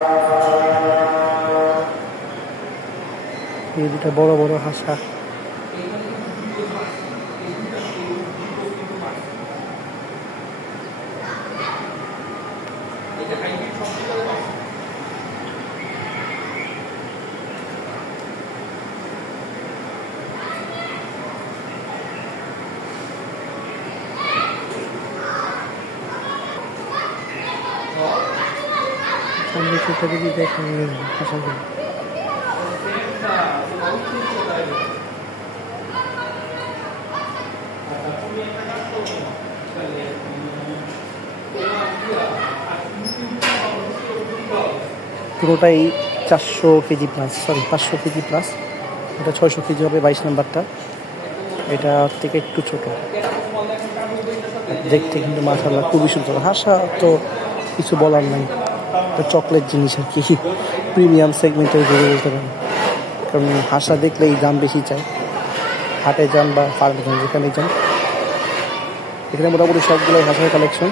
এই দুটা বড় বড় হাঁসা। সামনে থেকে যদি দেখেন হাঁসাগুলো পুরোটাই 400 KG plus, sorry 500 KG plus. এটা 600 কেজি হবে 22 নাম্বারটা। এটা থেকে একটু ছোট, দেখতে কিন্তু মাশাআল্লাহ খুবই সুন্দর। হাঁসা তো কিছু বলার নাই, এটা চকলেট জিনিস আর কি, প্রিমিয়াম সেগমেন্টের গরু বলতে পারেন। কারণ হাঁসা দেখলেই দাম বেশি চায়, হাটে যান বা ফার্মে যান, যেখানে যান। এখানে মোটামুটি সবগুলোই হাঁসের কালেকশন।